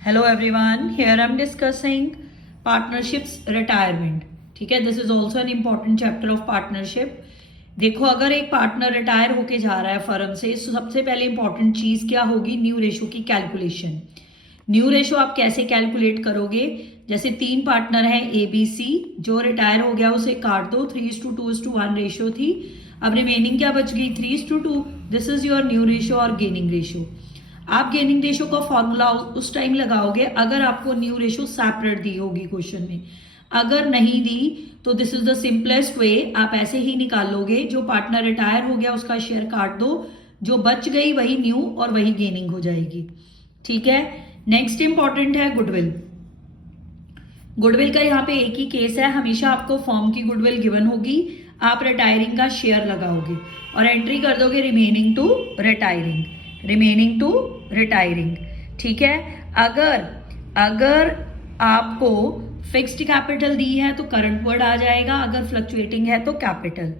Hello everyone, here I am discussing partnerships retirement. ठीक है, this is also an important chapter of partnership. देखो, अगर एक partner retire होके जा रहा है फर्म से, तो सबसे पहले इंपॉर्टेंट चीज क्या होगी? न्यू रेशो की कैलकुलेशन. न्यू रेशो आप कैसे कैलकुलेट करोगे? जैसे 3 पार्टनर हैं ए बी सी, जो रिटायर हो गया उसे काट दो. 3:2:1 रेशो थी. अब रिमेनिंग क्या बच गई? 3:2. This is your new ratio और गेनिंग रेशो. आप गेनिंग रेशो का फॉर्मूला उस टाइम लगाओगे अगर आपको न्यू रेशो सेपरेट दी होगी क्वेश्चन में. अगर नहीं दी तो this is the simplest way. आप ऐसे ही निकालोगे. जो पार्टनर रिटायर हो गया उसका शेयर काट दो, जो बच गई वही न्यू और वही गेनिंग हो जाएगी. ठीक है. नेक्स्ट इंपॉर्टेंट है गुडविल. गुडविल का यहाँ पे एक ही केस है. हमेशा आपको फॉर्म की गुडविल गिवन होगी, आप रिटायरिंग का शेयर लगाओगे और एंट्री कर दोगे remaining to retiring. Remaining to retiring. ठीक है. अगर आपको फिक्स्ड कैपिटल दी है तो करंट वर्ड आ जाएगा, अगर फ्लक्चुएटिंग है तो कैपिटल.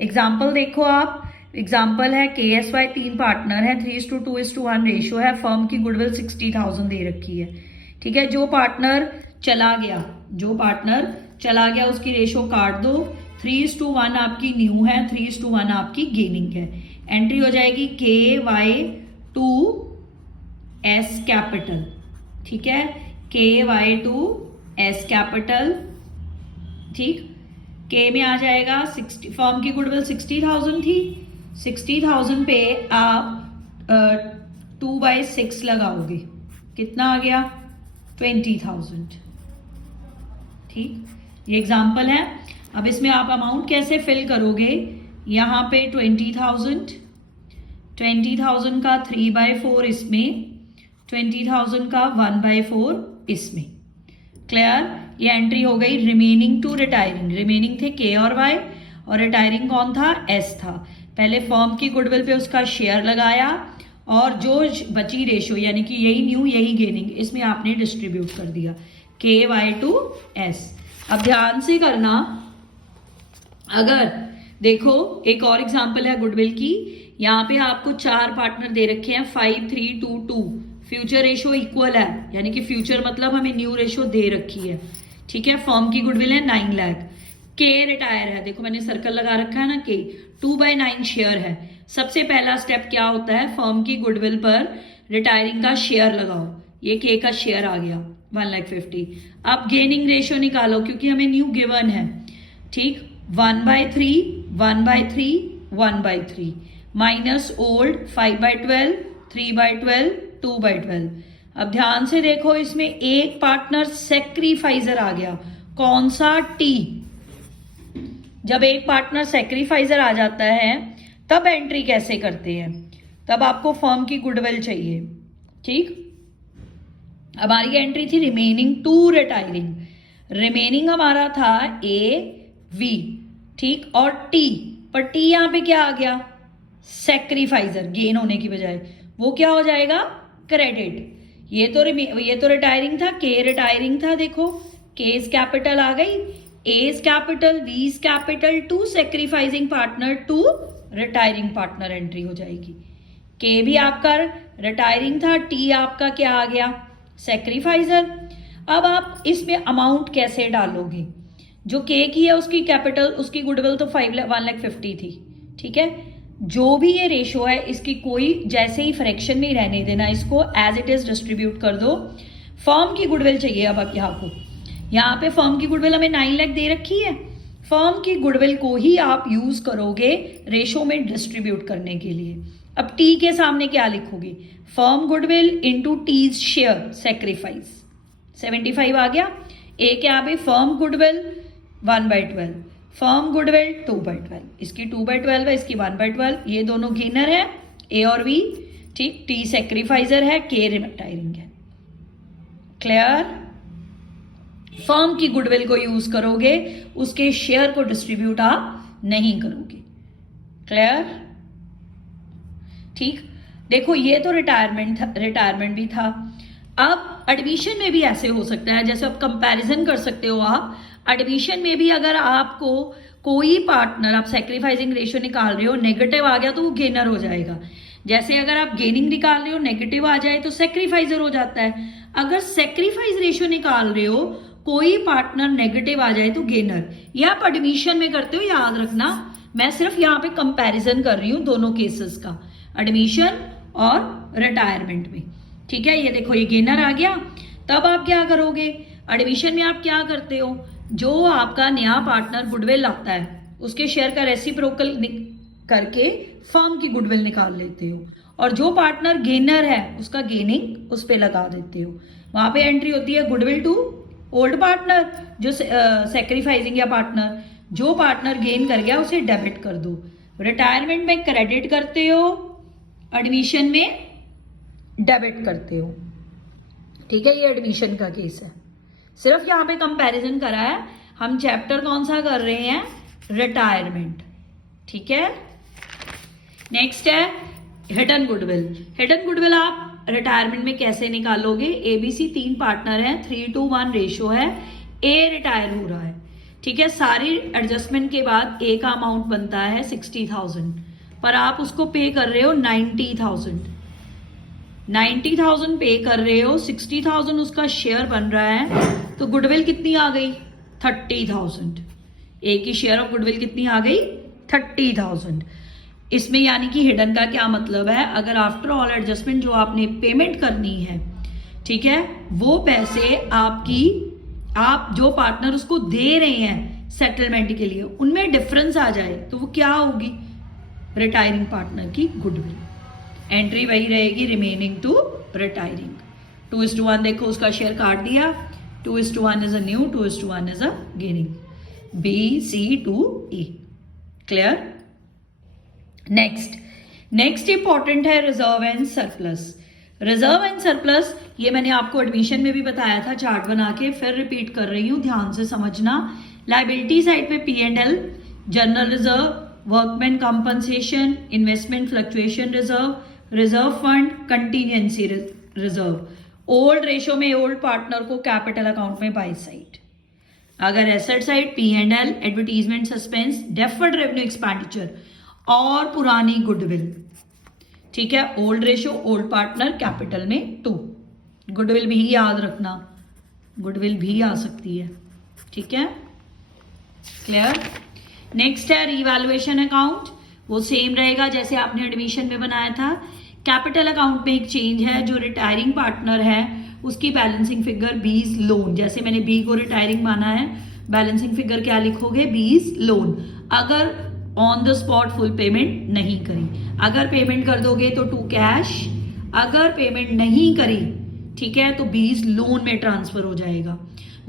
एग्जाम्पल देखो आप. एग्जाम्पल है KSY, 3 पार्टनर है, 3:2:1 रेशियो है, फर्म की गुडविल 60,000 दे रखी है. ठीक है. जो पार्टनर चला गया उसकी रेशो काट दो. 3:1 आपकी न्यू है, 3:1 आपकी गेनिंग है. एंट्री हो जाएगी KY2S कैपिटल. ठीक है. KY2S capital. ठीक. K में आ जाएगा 60. फर्म की गुडविल 60,000 थी. 60,000 पे आप 2/6 लगाओगे. कितना आ गया? 20,000. ठीक. ये एग्जाम्पल है. अब इसमें आप अमाउंट कैसे फिल करोगे? यहाँ पे 20,000 का 3/4 इसमें, 20,000 का 1/4 इसमें. क्लियर. ये एंट्री हो गई रिमेनिंग टू रिटायरिंग. रिमेनिंग थे K और Y और रिटायरिंग कौन था? S था. पहले फर्म की गुडविल पे उसका शेयर लगाया और जो बची रेशो यानी कि यही न्यू यही गेनिंग, इसमें आपने डिस्ट्रीब्यूट कर दिया KY2S. अब ध्यान से करना. अगर देखो एक और एग्जांपल है गुडविल की. यहाँ पे आपको 4 पार्टनर दे रखे हैं, 5, 3, 2, 2. फ्यूचर रेशो इक्वल है, यानी कि फ्यूचर मतलब हमें न्यू रेशो दे रखी है. ठीक है. फर्म की गुडविल है 9 लाख. K रिटायर है, देखो मैंने सर्कल लगा रखा है ना. K 2/9 शेयर है. सबसे पहला स्टेप क्या होता है? फर्म की गुडविल पर रिटायरिंग का शेयर लगाओ. ये K का शेयर आ गया 1,50,000. अब गेनिंग रेशो निकालो क्योंकि हमें न्यू गिवन है. ठीक. 1/3, 1/3, 1/3 माइनस ओल्ड 5/12, 3/12, 2/12. अब ध्यान से देखो, इसमें एक पार्टनर सेक्रीफाइजर आ गया. कौन सा? T. जब एक पार्टनर सेक्रीफाइजर आ जाता है तब एंट्री कैसे करते हैं? तब आपको फर्म की गुडविल चाहिए. ठीक. हमारी एंट्री थी रिमेनिंग टू रिटायरिंग. रिमेनिंग हमारा था AV. ठीक. और T, पर T यहां पे क्या आ गया? सेक्रीफाइजर. गेन होने की बजाय वो क्या हो जाएगा? क्रेडिट. ये तो रिटायरिंग था, K रिटायरिंग था. देखो K's कैपिटल आ गई, A's capital, V's capital to sacrificing partner to retiring partner entry हो जाएगी. K भी आपका रिटायरिंग था, T आपका क्या आ गया? सेक्रीफाइजर. अब आप इसमें अमाउंट कैसे डालोगे? जो K की है उसकी कैपिटल, उसकी गुडविल तो 1,50,000 थी. ठीक है. जो भी ये रेशो है इसकी कोई जैसे ही फ्रैक्शन नहीं रहने देना, इसको एज इट इज डिस्ट्रीब्यूट कर दो. फर्म की गुडविल चाहिए. अब आपको यहाँ पे फर्म की गुडविल हमें 9 लाख दे रखी है. फर्म की गुडविल को ही आप यूज करोगे रेशो में डिस्ट्रीब्यूट करने के लिए. अब T के सामने क्या लिखोगे? Firm goodwill into T's share sacrifice. 75 आ गया. A क्या भी? Firm goodwill 1/12, firm goodwill 2/12. इसकी 2/12 है, इसकी 1/12. ये दोनों गेनर है A और V. ठीक. T सेक्रीफाइजर है, K रिटायरिंग है. क्लियर. फर्म की गुडविल को यूज करोगे, उसके शेयर को डिस्ट्रीब्यूट आप नहीं करोगे. क्लियर. ठीक. देखो ये तो रिटायरमेंट भी था. अब एडमिशन में भी ऐसे हो सकता है, जैसे आप कंपैरिजन कर सकते हो. आप एडमिशन में भी अगर आपको कोई पार्टनर, आप सेक्रीफाइसिंग रेशियो निकाल रहे हो, नेगेटिव आ गया तो वो गेनर हो जाएगा. जैसे अगर आप गेनिंग निकाल रहे हो नेगेटिव आ जाए तो सेक्रीफाइजर हो जाता है। अगर सेक्रीफाइस रेशियो निकाल रहे हो कोई पार्टनर नेगेटिव आ जाए तो गेनर। ये आप एडमिशन में करते हो, याद रखना। मैं सिर्फ यहाँ पे कंपैरिजन कर रही हूँ दोनों केसेस का, एडमिशन और रिटायरमेंट में। ठीक है, ये देखो ये गेनर आ गया। तब आप क्या करोगे, एडमिशन में आप क्या करते हो, जो आपका नया पार्टनर गुडविल लाता है उसके शेयर का रेसिप्रोकल करके फर्म की गुडविल निकाल लेते हो, और जो पार्टनर गेनर है उसका गेनिंग उस पर लगा देते हो। वहां पे एंट्री होती है गुडविल टू ओल्ड पार्टनर, जो सेक्रीफाइसिंग या पार्टनर, जो पार्टनर गेन कर गया उसे डेबिट कर दो। रिटायरमेंट में क्रेडिट करते हो, एडमिशन में डेबिट करते हो। ठीक है, ये एडमिशन का केस है। सिर्फ यहाँ पे कंपैरिजन करा है। हम चैप्टर कौन सा कर रहे हैं, रिटायरमेंट। ठीक है, नेक्स्ट है हिडन गुडविल। हिडन गुडविल आप रिटायरमेंट में कैसे निकालोगे, एबीसी 3 पार्टनर है, 3:1 रेशो है, ए रिटायर हो रहा है। ठीक है, सारी एडजस्टमेंट के बाद ए का अमाउंट बनता है 60,000, पर आप उसको पे कर रहे हो 90,000। 90,000 पे कर रहे हो, 60,000 उसका शेयर बन रहा है, तो गुडविल कितनी आ गई, 30,000। ए की शेयर ऑफ गुडविल कितनी आ गई, 30,000। इसमें यानी कि हिडन का क्या मतलब है, अगर आफ्टर ऑल एडजस्टमेंट जो आपने पेमेंट करनी है, ठीक है, वो पैसे आप जो पार्टनर उसको दे रहे हैं सेटलमेंट के लिए, उनमें डिफरेंस आ जाए तो वो क्या होगी, रिटायरिंग पार्टनर की गुडविल। एंट्री वही रहेगी रिमेनिंग टू रिटायरिंग। 2:1 देखो उसका शेयर काट दिया, 2:1 is a new, 2:1 is a gaining, B C to E. Clear. Next important है reserve and surplus. Reserve and surplus ये मैंने आपको एडमिशन में भी बताया था चार्ट बना के, फिर रिपीट कर रही हूं, ध्यान से समझना। लाइबिलिटी साइड पे P&L, general reserve, workman compensation, investment fluctuation reserve, reserve fund, contingency reserve. Old ratio में ओल्ड पार्टनर को कैपिटल अकाउंट में बाई साइड। अगर asset side P&L, advertisement suspense, deferred revenue expenditure और पुरानी गुडविल। ठीक है, old ratio old partner capital में 2। Goodwill भी याद रखना, गुडविल भी आ सकती है। ठीक है, क्लियर। नेक्स्ट है रीवैल्यूएशन अकाउंट, वो सेम रहेगा जैसे आपने एडमिशन में बनाया था। कैपिटल अकाउंट में एक चेंज है, जो रिटायरिंग पार्टनर है उसकी बैलेंसिंग फिगर 20 लोन, जैसे मैंने बी को रिटायरिंग माना है, बैलेंसिंग फिगर क्या लिखोगे, 20 लोन। अगर on the spot full payment नहीं करी, अगर पेमेंट कर दोगे तो 2 कैश, अगर पेमेंट नहीं करी, ठीक है, तो 20 लोन में ट्रांसफर हो जाएगा।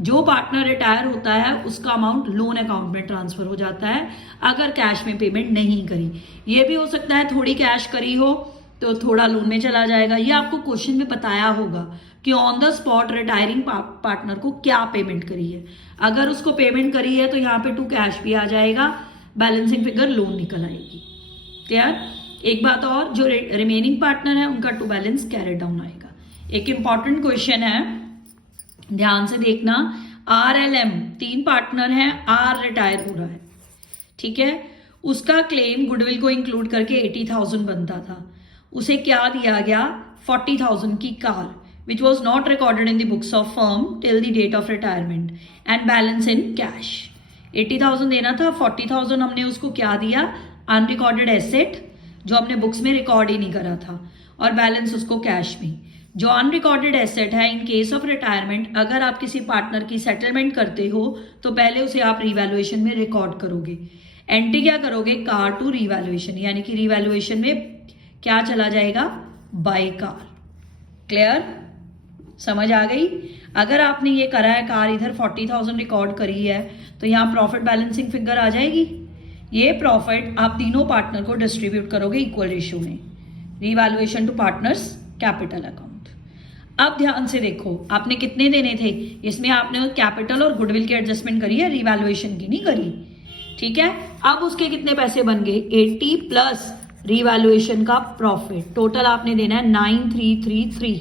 जो पार्टनर रिटायर होता है उसका अमाउंट लोन अकाउंट में ट्रांसफर हो जाता है, अगर कैश में पेमेंट नहीं करी। ये भी हो सकता है थोड़ी कैश करी हो तो थोड़ा लोन में चला जाएगा। ये आपको क्वेश्चन में बताया होगा कि on the spot retiring partner को क्या पेमेंट करी है। अगर उसको पेमेंट करी है तो यहाँ पे 2 कैश भी आ जाएगा, बैलेंसिंग फिगर लोन निकल आएगी। क्लियर। एक बात और, जो रिमेनिंग पार्टनर है उनका टू बैलेंस कैरेट डाउन आएगा। एक इंपॉर्टेंट क्वेश्चन है, ध्यान से देखना। RLM 3 पार्टनर हैं, R रिटायर हो रहा है, ठीक है, उसका क्लेम गुडविल को इंक्लूड करके 80,000 बनता था, उसे क्या दिया गया, 40,000 की car, which was not recorded in the books of firm till the date of retirement and balance in cash। 80,000 देना था, 40,000 हमने उसको क्या दिया, अनरिकॉर्डेड एसेट, जो हमने बुक्स में रिकॉर्ड ही नहीं करा था, और बैलेंस उसको कैश में। जो अनरिकॉर्डेड एसेट है, इन केस ऑफ रिटायरमेंट अगर आप किसी पार्टनर की सेटलमेंट करते हो तो पहले उसे आप रिवैल्यूएशन में रिकॉर्ड करोगे। एंट्री क्या करोगे, कार टू रिवैल्यूएशन, यानी कि रिवैल्यूएशन में क्या चला जाएगा, बाय कार। क्लियर, समझ आ गई। अगर आपने ये करा है, कार इधर 40,000 रिकॉर्ड करी है, तो यहाँ प्रॉफिट बैलेंसिंग फिगर आ जाएगी। ये प्रॉफिट आप तीनों पार्टनर को डिस्ट्रीब्यूट करोगे इक्वल रेशियो में, revaluation to partners capital account. अब ध्यान से देखो, आपने कितने देने थे, इसमें आपने कैपिटल और गुडविल की एडजस्टमेंट करी है, रिवैल्यूएशन की नहीं करी। ठीक है, अब उसके कितने पैसे बन गए, 80 प्लस रिवैल्यूएशन का प्रॉफिट, टोटल आपने देना है 9333।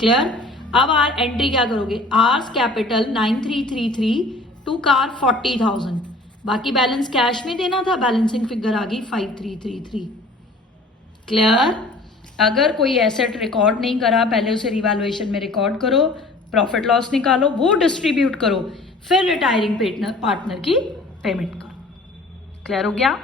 क्लियर। अब आर एंट्री क्या करोगे, आर्स कैपिटल 9333 टू कार 40,000, बाकी बैलेंस कैश में देना था, बैलेंसिंग फिगर आ गई 5333। क्लियर? अगर कोई एसेट रिकॉर्ड नहीं करा, पहले उसे रिवैल्यूएशन में रिकॉर्ड करो, प्रॉफिट लॉस निकालो, वो डिस्ट्रीब्यूट करो, फिर रिटायरिंग पार्टनर की पेमेंट करो। क्लियर हो गया?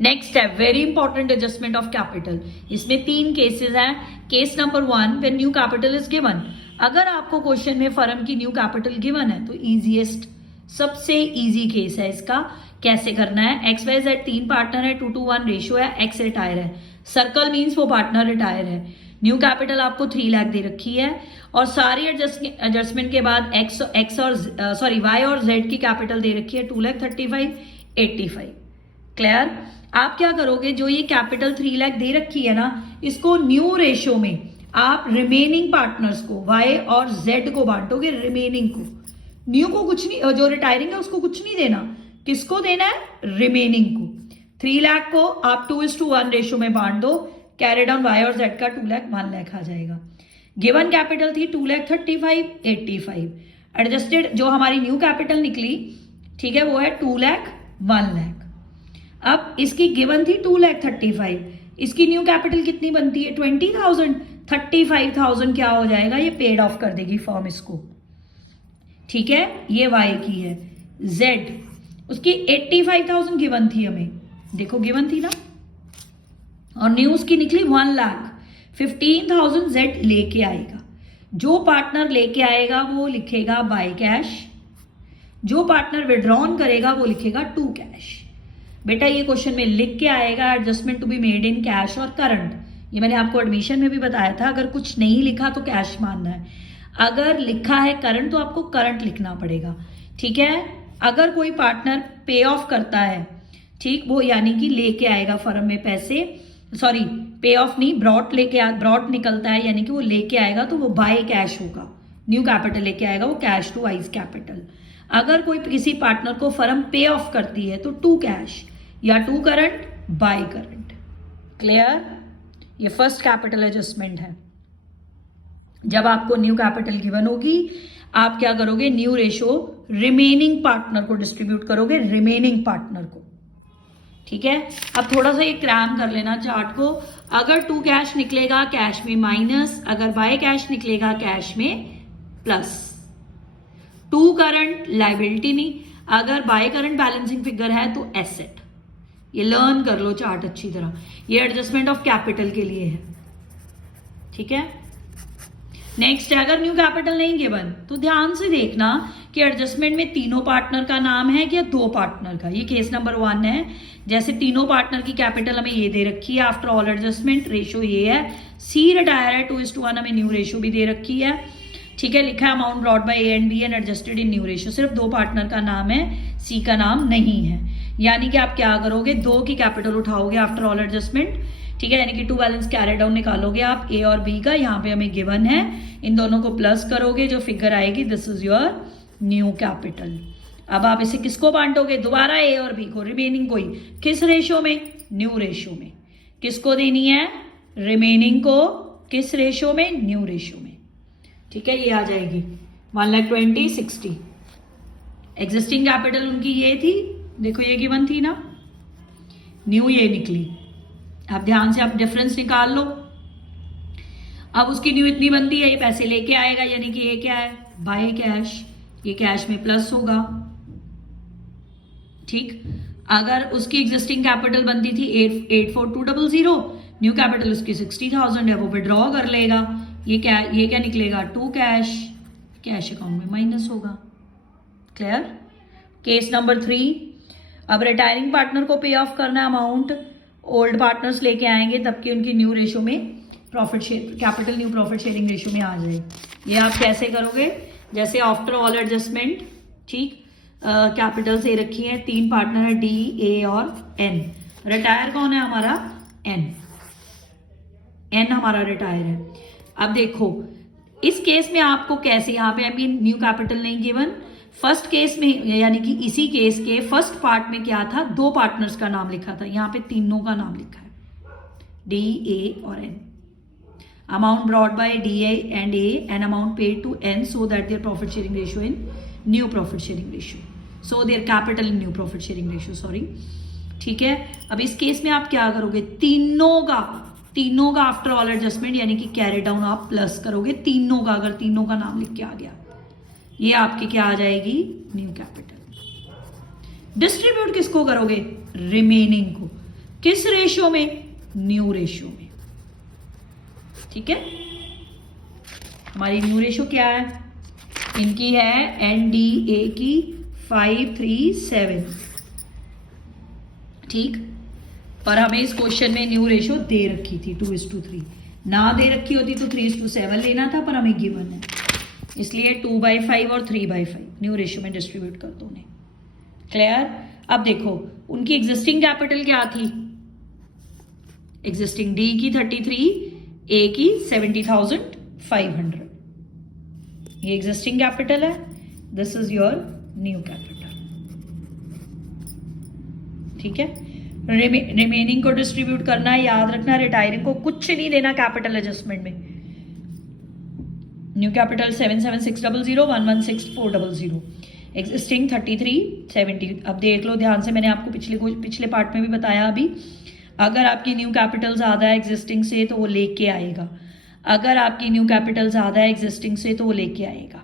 Next step, very important, adjustment of capital. इसमें 3 केसेस हैं। Case number 1, when new capital is given. अगर आपको क्वेश्चन में फर्म की न्यू कैपिटल गिवन है तो इजीएस्ट, सबसे इजी केस है इसका। कैसे करना है? एक्स वाई जेड 3 पार्टनर है, 2:1 रेशियो है, एक्स रिटायर है। सर्कल मीन्स वो पार्टनर रिटायर है। न्यू कैपिटल आपको 3 लाख दे रखी है और सारी एडजस्टमेंट के बाद वाई और जेड की कैपिटल दे रखी है 2,35,000, 85। क्लियर? आप क्या करोगे, जो ये कैपिटल 3 लाख दे रखी है ना, इसको न्यू रेशियो में आप रिमेनिंग पार्टनर्स को वाई और जेड को बांटोगे, रिमेनिंग को। न्यू को कुछ नहीं, जो रिटायरिंग है उसको कुछ नहीं देना। किसको देना है? रिमेनिंग को। 3 लाख को आप 2:1 रेशियो में बांट दो, कैरी डाउन वाई और जेड का 2 लाख 1 लाख आ जाएगा। गिवन कैपिटल थी 2,35,000, 85। एडजस्टेड जो हमारी न्यू कैपिटल निकली, ठीक है, वो है 2 लाख 1 लाख। अब इसकी गिवन थी 2,35,000, इसकी न्यू कैपिटल कितनी बनती है? 20,000। 35,000 क्या हो जाएगा? ये पेड ऑफ कर देगी फर्म इसको। ठीक है, ये वाई की है। जेड उसकी 85,000 गिवन थी हमें, देखो गिवन थी ना, और न्यू उसकी निकली 1 लाख। 15,000 जेड लेके आएगा। जो पार्टनर लेके आएगा वो लिखेगा बाय कैश, जो पार्टनर विड्रॉन करेगा वो लिखेगा टू कैश। बेटा ये क्वेश्चन में लिख के आएगा adjustment to be made in cash और करंट। ये मैंने आपको एडमिशन में भी बताया था, अगर कुछ नहीं लिखा तो कैश मानना है, अगर लिखा है करंट तो आपको करंट लिखना पड़ेगा। ठीक है? अगर कोई पार्टनर पे ऑफ करता है, ठीक, वो यानी कि लेके आएगा फर्म में पैसे, सॉरी पे ऑफ नहीं, ब्रॉट निकलता है यानी कि वो लेके आएगा, तो वो बाय कैश होगा। न्यू कैपिटल लेके आएगा वो कैश टू वाइज कैपिटल। अगर कोई किसी पार्टनर को फर्म पे ऑफ करती है तो टू कैश या to current, by current. Clear? ये फर्स्ट कैपिटल एडजस्टमेंट है। जब आपको न्यू कैपिटल गिवन होगी, आप क्या करोगे? न्यू रेशो रिमेनिंग पार्टनर को डिस्ट्रीब्यूट करोगे, रिमेनिंग पार्टनर को। ठीक है? अब थोड़ा सा ये क्रैम कर लेना चार्ट को। अगर टू कैश निकलेगा कैश में माइनस, अगर बाय कैश निकलेगा कैश में प्लस। टू करंट लायबिलिटी नहीं, अगर बाय करंट बैलेंसिंग फिगर है तो एसेट। ये लर्न कर लो चार्ट अच्छी तरह, ये एडजस्टमेंट ऑफ कैपिटल के लिए है। ठीक है? नेक्स्ट है, अगर न्यू कैपिटल नहीं गिवन तो ध्यान से देखना कि एडजस्टमेंट में तीनों पार्टनर का नाम है या 2 पार्टनर का। ये केस नंबर 1 है। जैसे तीनों पार्टनर की कैपिटल हमें ये दे रखी है, आफ्टर ऑल एडजस्टमेंट रेशियो ये है, सी रिटायर है 2:1, हमें न्यू रेशियो भी दे रखी है। ठीक है? लिखा है amount brought by A and B and adjusted in new ratio. सिर्फ 2 पार्टनर का नाम है, सी का नाम नहीं है। यानी कि आप क्या करोगे? 2 की कैपिटल उठाओगे आफ्टर ऑल एडजस्टमेंट। ठीक है? यानी कि 2 बैलेंस कैरी डाउन निकालोगे आप ए और बी का, यहाँ पे हमें गिवन है, इन दोनों को प्लस करोगे, जो फिगर आएगी this is your new capital. अब आप इसे किसको बांटोगे? दोबारा ए और बी को, रिमेनिंग को ही। किस रेशियो में? न्यू रेशियो में। किसको देनी है? रिमेनिंग को। किस रेशियो में? न्यू रेशियो में। ठीक है? ये आ जाएगी 1,20,000, 60। एग्जिस्टिंग कैपिटल उनकी ये थी, देखो ये गिवन थी ना, न्यू ये निकली। अब ध्यान से आप डिफरेंस निकाल लो। अब उसकी न्यू इतनी बनती है, ये पैसे लेके आएगा, यानी कि ये क्या है? By cash. ये कैश में प्लस होगा। ठीक? अगर उसकी एग्जिस्टिंग कैपिटल बनती थी 84,200, न्यू कैपिटल उसकी 60,000 है, वो विड्रॉ कर लेगा। ये क्या निकलेगा? टू कैश, कैश अकाउंट में माइनस होगा। क्लियर? केस नंबर 3, अब रिटायरिंग पार्टनर को पे ऑफ करना अमाउंट, ओल्ड पार्टनर्स लेके आएंगे तब कि उनकी न्यू रेशियो में profit share capital new profit sharing ratio में आ जाए। ये आप कैसे करोगे? जैसे आफ्टर ऑल एडजस्टमेंट, ठीक, कैपिटल से रखी है, 3 पार्टनर है डी, ए और एन। रिटायर कौन है हमारा? एन। एन हमारा रिटायर है। अब देखो इस केस में आपको कैसे, यहाँ पे अभी न्यू कैपिटल नहीं गिवन, फर्स्ट केस में यानी कि इसी केस के फर्स्ट पार्ट में क्या था? 2 पार्टनर्स का नाम लिखा था, यहाँ पे तीनों का नाम लिखा है, डी, ए और N. Amount brought by D and A and amount paid to N so that their profit sharing ratio in new profit sharing ratio, so their capital in new profit sharing ratio, sorry. ठीक है, अब इस case में आप क्या करोगे, तीनों का आफ्टर ऑल एडजस्टमेंट यानी कि कैरी डाउन आप प्लस करोगे तीनों का, अगर तीनों का नाम लिख के आ गया, ये आपकी क्या आ जाएगी, न्यू कैपिटल। डिस्ट्रीब्यूट किसको करोगे, रिमेनिंग को, किस रेशियो में, न्यू रेशियो में। ठीक है, हमारी न्यू रेशियो क्या है, इनकी है NDA की 537, ठीक, पर हमें इस क्वेश्चन में न्यू रेशियो दे रखी थी 2:3, ना दे रखी होती तो 3:7 लेना था, पर हमें गिवन है, इसलिए 2/5 और 3/5 न्यू रेशियो में डिस्ट्रीब्यूट कर दो उन्हें। क्लियर। अब देखो उनकी एग्जिस्टिंग कैपिटल क्या थी, एग्जिस्टिंग D की 33, A की 70,500, ये एग्जिस्टिंग कैपिटल है, this is your new capital. ठीक है, रिमेनिंग को डिस्ट्रीब्यूट करना है, याद रखना रिटायरिंग को कुछ नहीं देना कैपिटल एडजस्टमेंट में। New capital 77,600, 116,400, existing 33, 70। अब देख लो ध्यान से, मैंने आपको पिछले पार्ट में भी बताया अभी, अगर आपकी न्यू कैपिटल ज्यादा है एग्जिस्टिंग से तो वो लेके आएगा, अगर आपकी न्यू कैपिटल ज्यादा है एग्जिस्टिंग से तो वो लेके आएगा।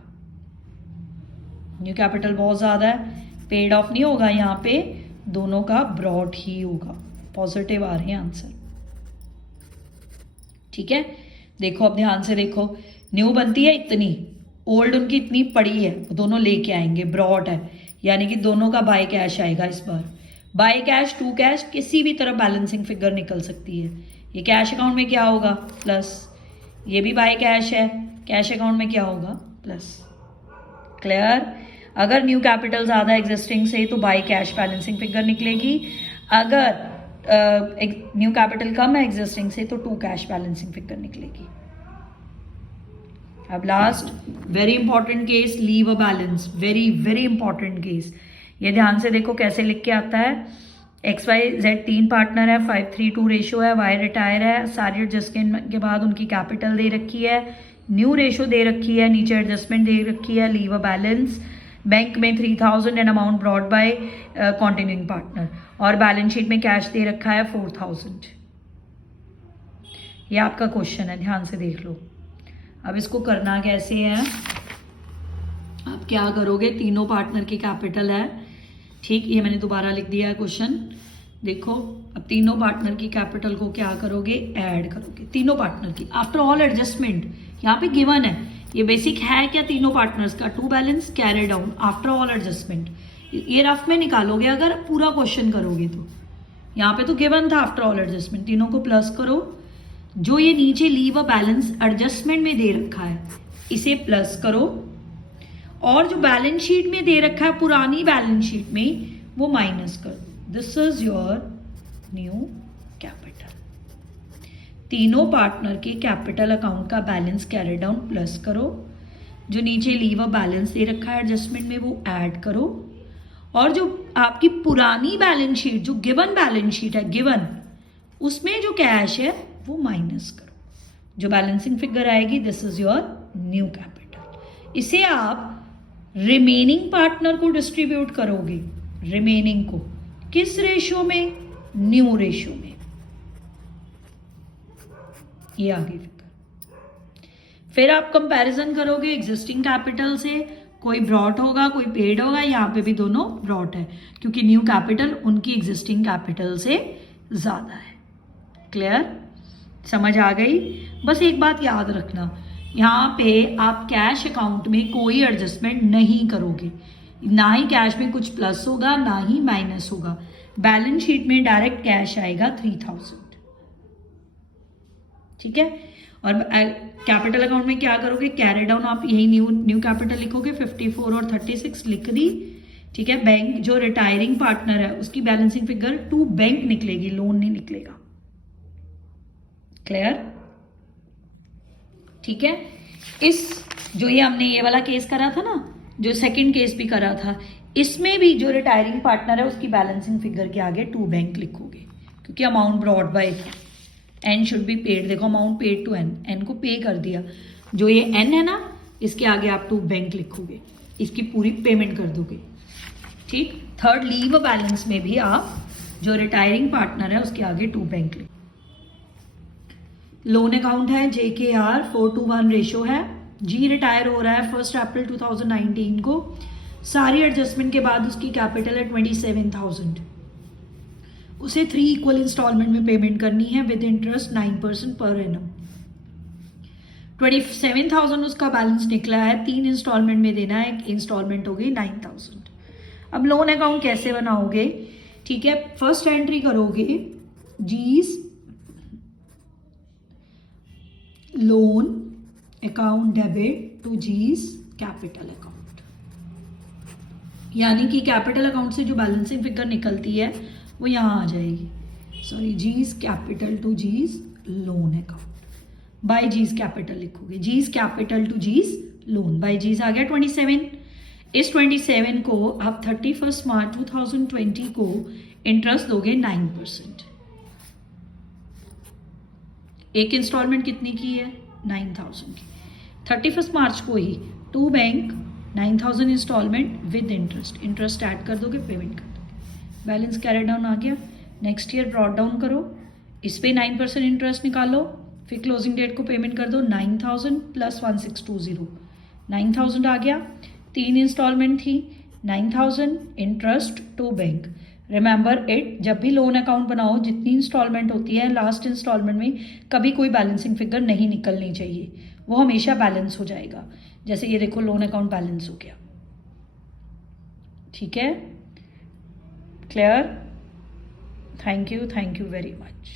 न्यू कैपिटल बहुत ज्यादा है, पेड ऑफ नहीं होगा, यहाँ पे दोनों का ब्रॉड ही होगा, पॉजिटिव आ रहे हैं आंसर। ठीक है, देखो अब ध्यान से देखो, न्यू बनती है इतनी, ओल्ड उनकी इतनी पड़ी है, दोनों लेके आएंगे, ब्रॉड है यानी कि दोनों का बाय कैश आएगा इस बार, बाय कैश टू कैश किसी भी तरह बैलेंसिंग फिगर निकल सकती है। ये कैश अकाउंट में क्या होगा, प्लस, ये भी बाय कैश है, कैश अकाउंट में क्या होगा, प्लस। क्लियर। अगर न्यू कैपिटल ज्यादा एग्जिस्टिंग से तो बाय कैश बैलेंसिंग फिगर निकलेगी, अगर न्यू कैपिटल कम है एग्जिस्टिंग से तो टू कैश बैलेंसिंग फिगर निकलेगी। अब last very important case, leave a balance, very very important case. ये ध्यान से देखो कैसे लिख के आता है, XYZ 3 पार्टनर है, 5:3 रेशियो है, Y रिटायर है, सारी एडजस्टमेंट के बाद उनकी कैपिटल दे रखी है, न्यू रेशियो दे रखी है, नीचे एडजस्टमेंट दे रखी है, लीव अ बैलेंस, बैंक में 3,000 and amount brought bye continuing partner, और बैलेंस शीट में कैश दे रखा है 4,000। ये आपका क्वेश्चन है, ध्यान से देख लो। अब इसको करना कैसे है, आप क्या करोगे, तीनों पार्टनर की कैपिटल है, ठीक, ये मैंने दोबारा लिख दिया है क्वेश्चन। देखो अब तीनों पार्टनर की कैपिटल को क्या करोगे, ऐड करोगे, तीनों पार्टनर की आफ्टर ऑल एडजस्टमेंट, यहाँ पे गिवन है, ये बेसिक है क्या तीनों पार्टनर्स का, to balance carry down after all adjustment, ये रफ में निकालोगे अगर पूरा क्वेश्चन करोगे तो, यहाँ पे तो गिवन था आफ्टर ऑल एडजस्टमेंट, तीनों को प्लस करो, जो ये नीचे लीव अ बैलेंस एडजस्टमेंट में दे रखा है इसे प्लस करो, और जो बैलेंस शीट में दे रखा है पुरानी बैलेंस शीट में वो माइनस कर दो, this is your new capital. तीनों पार्टनर के कैपिटल अकाउंट का बैलेंस कैरी डाउन प्लस करो, जो नीचे लीव अ बैलेंस दे रखा है एडजस्टमेंट में वो ऐड करो, और जो आपकी पुरानी बैलेंस शीट जो गिवन बैलेंस शीट है, गिवन उसमें जो कैश है वो माइनस करो, जो बैलेंसिंग फिगर आएगी this is your new capital. इसे आप रिमेनिंग पार्टनर को डिस्ट्रीब्यूट करोगे, रिमेनिंग को किस रेशियो में, न्यू रेशियो में, ये आगे फिगर। फिर आप कंपैरिजन करोगे एग्जिस्टिंग कैपिटल से, कोई ब्रॉट होगा कोई पेड होगा, यहाँ पे भी दोनों ब्रॉट है क्योंकि न्यू कैपिटल उनकी एग्जिस्टिंग कैपिटल से ज्यादा है। क्लियर, समझ आ गई। बस एक बात याद रखना, यहाँ पे आप कैश अकाउंट में कोई एडजस्टमेंट नहीं करोगे, ना ही कैश में कुछ प्लस होगा ना ही माइनस होगा, बैलेंस शीट में डायरेक्ट कैश आएगा 3,000। ठीक है, और कैपिटल अकाउंट में क्या करोगे, कैरी डाउन आप यही न्यू कैपिटल लिखोगे, 54 और 36 लिख दी। ठीक है, बैंक जो रिटायरिंग पार्टनर है उसकी बैलेंसिंग फिगर टू बैंक निकलेगी, लोन नहीं निकलेगा। क्लियर, ठीक है। इस जो ये हमने ये वाला केस करा था ना, जो सेकंड केस भी करा था, इसमें भी जो रिटायरिंग पार्टनर है उसकी बैलेंसिंग फिगर के आगे टू बैंक लिखोगे क्योंकि amount brought by N should be paid. देखो amount paid to N, N को पे कर दिया, जो ये एन है ना इसके आगे आप टू बैंक लिखोगे, इसकी पूरी पेमेंट कर दोगे। ठीक, थर्ड लीव बैलेंस में भी आप जो रिटायरिंग पार्टनर है उसके आगे 2 बैंक लिखो। लोन अकाउंट है JKR 4:1 रेशो है। जी रिटायर हो रहा है 1 अप्रैल 2019 को। सारी एडजस्टमेंट के बाद उसकी कैपिटल है 27,000। उसे 3 इक्वल इंस्टॉलमेंट में पेमेंट करनी है विद इंटरेस्ट 9% पर एनम। 27,000 उसका बैलेंस निकला है, 3 इंस्टॉलमेंट में देना है, एक इंस्टॉलमेंट हो गई 9,000। अब लोन अकाउंट कैसे बनाओगे? ठीक है, फर्स्ट एंट्री करोगे G's loan account debit to G's capital account, यानी कि कैपिटल अकाउंट से जो बैलेंसिंग फिगर निकलती है वो यहाँ आ जाएगी। Sorry, G's capital to G's loan account by G's capital लिखोगे। G's capital to G's loan by G's आ गया 27। इस 27 को आप 31 मार्च 2020 को इंटरेस्ट दोगे 9%। एक इंस्टॉलमेंट कितनी की है? 9,000 की। 31 मार्च को ही 2 bank 9,000 instalment with interest, interest add कर दोगे, पेमेंट कर दोगे, बैलेंस कैरी डाउन आ गया। नेक्स्ट ईयर ब्रॉट डाउन करो, इस पे 9% इंटरेस्ट निकालो, फिर क्लोजिंग डेट को पेमेंट कर दो 9,000 प्लस 1620, 9,000 आ गया। 3 इंस्टॉलमेंट थी, 9,000 इंटरेस्ट 2 बैंक। रिमेंबर इट, जब भी लोन अकाउंट बनाओ जितनी इंस्टॉलमेंट होती है लास्ट इंस्टॉलमेंट में कभी कोई बैलेंसिंग फिगर नहीं निकलनी चाहिए, वो हमेशा बैलेंस हो जाएगा। जैसे ये देखो लोन अकाउंट बैलेंस हो गया। ठीक है, clear? Thank you very much.